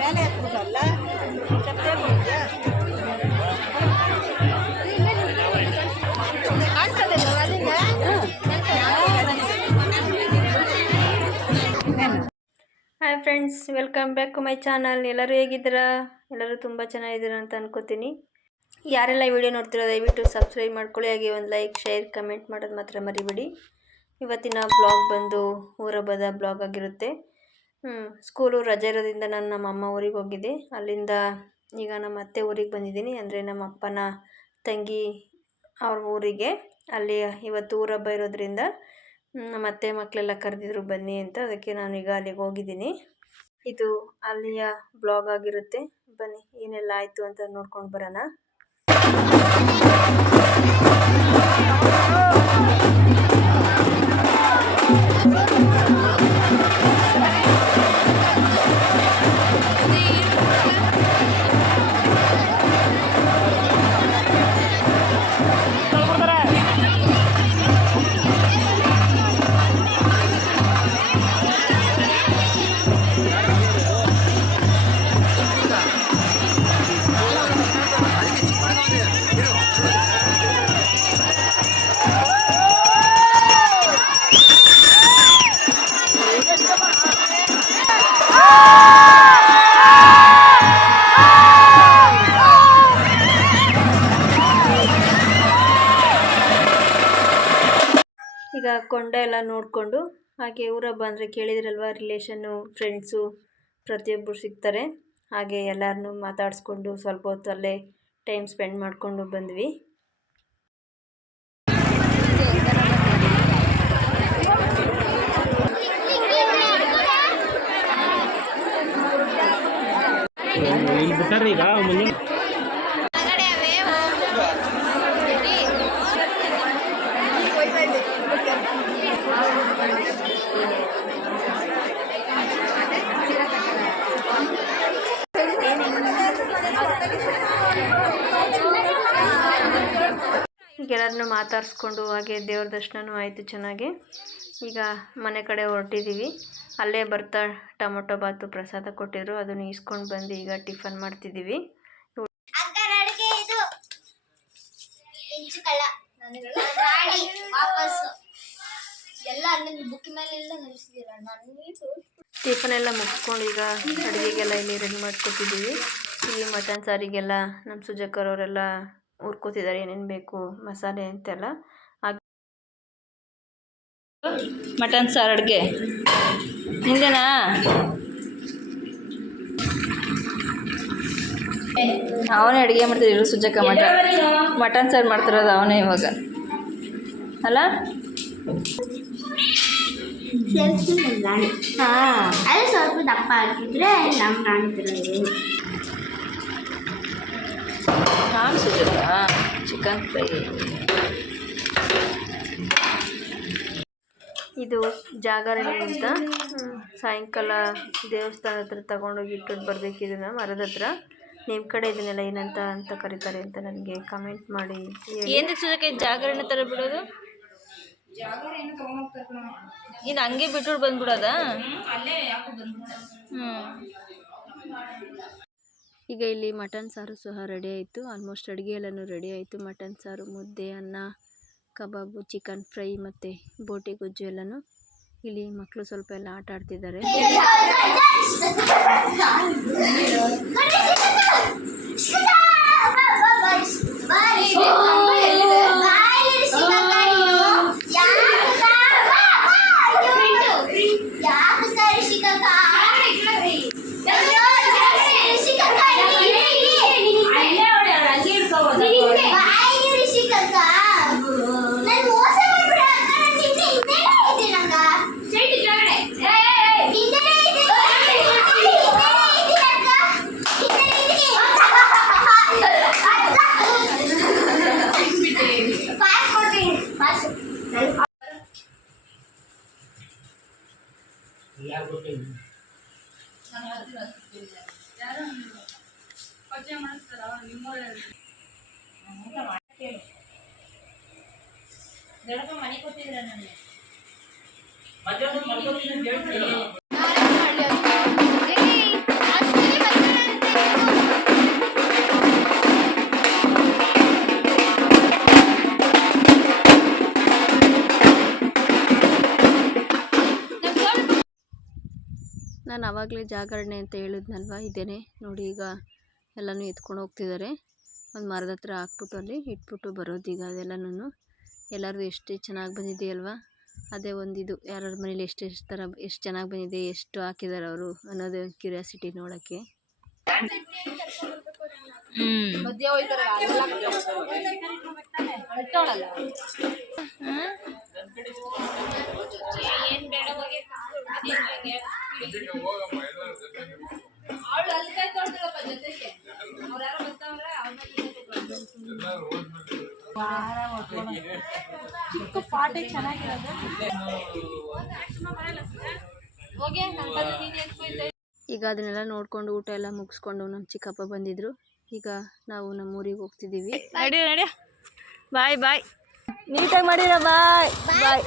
ಮೇಲೆ ಎತ್ಬಿಟ್ಟಲ್ಲ hi friends, welcome back to my channel. ಎಲ್ಲರೂ ಹೇಗಿದ್ದೀರಾ? ಎಲ್ಲರೂ ತುಂಬ ಚೆನ್ನಾಗಿದ್ದೀರಾ ಅಂತ ಅನ್ಕೋತೀನಿ. ಯಾರೆಲ್ಲ ವಿಡಿಯೋ ನೋಡ್ತಿರೋ ದಯವಿಟ್ಟು ಸಬ್ಸ್ಕ್ರೈಬ್ ಮಾಡ್ಕೊಳ್ಳಿ, ಹಾಗೆ ಒಂದು ಲೈಕ್, ಶೇರ್, ಕಮೆಂಟ್ ಮಾಡೋದು ಮಾತ್ರ ಮರಿಬೇಡಿ. ಇವತ್ತಿನ ಬ್ಲಾಗ್ ಬಂದು ಊರಹಬ್ಬದ ಬ್ಲಾಗ್ ಆಗಿರುತ್ತೆ. ಸ್ಕೂಲು ರಜೆ ಇರೋದ್ರಿಂದ ನಾನು ನಮ್ಮ ಅಮ್ಮ ಊರಿಗೆ ಹೋಗಿದ್ದೆ. ಅಲ್ಲಿಂದ ಈಗ ನಮ್ಮ ಅತ್ತೆ ಊರಿಗೆ ಬಂದಿದ್ದೀನಿ, ಅಂದರೆ ನಮ್ಮ ಅಪ್ಪನ ತಂಗಿ ಅವ್ರ ಊರಿಗೆ. ಅಲ್ಲಿ ಇವತ್ತು ಊರಹಬ್ಬ ಇರೋದ್ರಿಂದ ನಮ್ಮ ಅತ್ತೆ ಮಕ್ಕಳೆಲ್ಲ ಕರೆದಿದ್ರು ಬನ್ನಿ ಅಂತ, ಅದಕ್ಕೆ ನಾನೀಗ ಅಲ್ಲಿಗೆ ಹೋಗಿದ್ದೀನಿ. ಇದು ಅಲ್ಲಿಯ ಬ್ಲಾಗ್ ಆಗಿರುತ್ತೆ. ಬನ್ನಿ ಏನೆಲ್ಲ ಆಯಿತು ಅಂತ ನೋಡ್ಕೊಂಡು ಬರೋಣ. ಈಗ ಕೊಂಡ ಎಲ್ಲ ನೋಡಿಕೊಂಡು, ಹಾಗೆ ಊರಹಬ್ಬ ಅಂದರೆ ಕೇಳಿದ್ರಲ್ವ, ರಿಲೇಷನ್ನು, ಫ್ರೆಂಡ್ಸು ಪ್ರತಿಯೊಬ್ಬರು ಸಿಗ್ತಾರೆ. ಹಾಗೆ ಎಲ್ಲರನ್ನೂ ಮಾತಾಡಿಸ್ಕೊಂಡು ಸ್ವಲ್ಪ ಹೊತ್ತು ಅಲ್ಲೇ ಟೈಮ್ ಸ್ಪೆಂಡ್ ಮಾಡಿಕೊಂಡು ಬಂದ್ವಿ. ಈಗ ಎಲ್ಲರನ್ನೂ ಮಾತಾಡಿಸ್ಕೊಂಡು ಹಾಗೆ ದೇವ್ರ ದರ್ಶನವೂ ಆಯಿತು ಚೆನ್ನಾಗಿ. ಈಗ ಮನೆ ಕಡೆ ಹೊರಟಿದ್ದೀವಿ. ಅಲ್ಲೇ ಬರ್ತಾ ಟೊಮೊಟೊ ಬಾತು ಪ್ರಸಾದ ಕೊಟ್ಟಿದ್ರು, ಅದನ್ನು ಇಸ್ಕೊಂಡು ಬಂದು ಈಗ ಟಿಫನ್ ಮಾಡ್ತಿದ್ದೀವಿ. ಟಿಫನ್ ಎಲ್ಲ ಮುಗಿಸ್ಕೊಂಡು ಈಗ ಅಡುಗೆಗೆಲ್ಲ ಇಲ್ಲಿ ರೆಡಿ ಮಾಡ್ಕೊತಿದ್ದೀವಿ. ಇಲ್ಲಿ ಮಟನ್ ಸಾರಿಗೆಲ್ಲ ನಮ್ಮ ಸುಜಕ್ಕರವರೆಲ್ಲ ಹುರ್ಕೋತಿದ್ದಾರೆ, ಏನೇನು ಬೇಕು ಮಸಾಲೆ ಅಂತೆಲ್ಲ. ಮಟನ್ ಸಾರು ಅಡುಗೆ ನಿಂದೇನಾ? ಅವನೇ ಅಡುಗೆ ಮಾಡ್ತಿದ್ರು ಸುಜಕ್ಕ. ಮಟನ್ ಸಾರು ಮಾಡ್ತಿರೋದು ಅವನೇ ಇವಾಗ ಅಲ್ಲ? ಅದು ಸ್ವಲ್ಪ ದಪ್ಪ ಹಾಕಿದ್ರೆ ನಮ್ಮ ಕಾಣ್ತಿರೋದು. ನಾನು ಸುಜಕ್ಕ ಚಿಕನ್ ಫ್ರೈ. ಇದು ಜಾಗರಣೆ ಅಂತ ಸಾಯಂಕಾಲ ದೇವಸ್ಥಾನ ಹತ್ರ ತಗೊಂಡೋಗಿ ಇಟ್ಟು ಬರಬೇಕು. ಇದನ್ನು ಮರದ ಹತ್ರ. ನಿಮ್ಮ ಕಡೆ ಇದನ್ನೆಲ್ಲ ಏನಂತ ಕರೀತಾರೆ ಅಂತ ನನಗೆ ಕಮೆಂಟ್ ಮಾಡಿ. ಏನು ಸುಜಕ್ಕ ಜಾಗರಣೆ ಥರ ಬಿಡೋದು? ಇನ್ನು ಹಂಗೆ ಬಿಟ್ಟು ಬಂದ್ಬಿಡೋದಾ? ಈಗ ಇಲ್ಲಿ ಮಟನ್ ಸಾರು ಸಹ ರೆಡಿ ಆಯಿತು. ಆಲ್ಮೋಸ್ಟ್ ಅಡುಗೆ ಎಲ್ಲನೂ ರೆಡಿ ಆಯಿತು. ಮಟನ್ ಸಾರು, ಮುದ್ದೆ, ಅನ್ನ, ಕಬಾಬು, ಚಿಕನ್ ಫ್ರೈ ಮತ್ತು ಬೋಟಿ ಗೊಜ್ಜು ಎಲ್ಲನೂ. ಇಲ್ಲಿ ಮಕ್ಕಳು ಸ್ವಲ್ಪ ಎಲ್ಲ ಆಟ ಆಡ್ತಿದ್ದಾರೆ. ಮನೆ ಕೊಟ್ಟಿದ್ರ ನನಗೆ ನಾನು ಆವಾಗಲೇ ಜಾಗರಣೆ ಅಂತ ಹೇಳಿದ್ನಲ್ವ, ಇದೇನೆ ನೋಡಿ. ಈಗ ಎಲ್ಲನೂ ಎತ್ಕೊಂಡು ಹೋಗ್ತಿದ್ದಾರೆ. ಒಂದು ಮರದ ಹತ್ರ ಹಾಕ್ಬಿಟ್ಟು ಅಲ್ಲಿ ಇಟ್ಬಿಟ್ಟು ಬರೋದೀಗ ಅದೆಲ್ಲನೂ. ಎಲ್ಲರದು ಎಷ್ಟು ಚೆನ್ನಾಗಿ ಬಂದಿದೆಯಲ್ವ, ಅದೇ ಒಂದಿದು ಯಾರ್ಯಾರ ಮನೇಲಿ ಎಷ್ಟೆಷ್ಟು ಥರ ಎಷ್ಟು ಚೆನ್ನಾಗಿ ಬಂದಿದೆ, ಎಷ್ಟು ಹಾಕಿದ್ದಾರೆ ಅವರು ಅನ್ನೋದು ಕ್ಯೂರಿಯಾಸಿಟಿ ನೋಡೋಕ್ಕೆ. ಈಗ ಅದನ್ನೆಲ್ಲ ನೋಡ್ಕೊಂಡು ಊಟ ಎಲ್ಲ ಮುಗಿಸ್ಕೊಂಡು ನಮ್ಮ ಚಿಕ್ಕಪ್ಪ ಬಂದಿದ್ರು. ಈಗ ನಾವು ನಮ್ಮ ಊರಿಗೆ ಹೋಗ್ತಿದ್ದೀವಿ. ನಡಿ ಬಾಯ್ ಬಾಯ್, ನೀಟಾಗಿ ಮಾಡಿರ. ಬಾಯ್ ಬಾಯ್.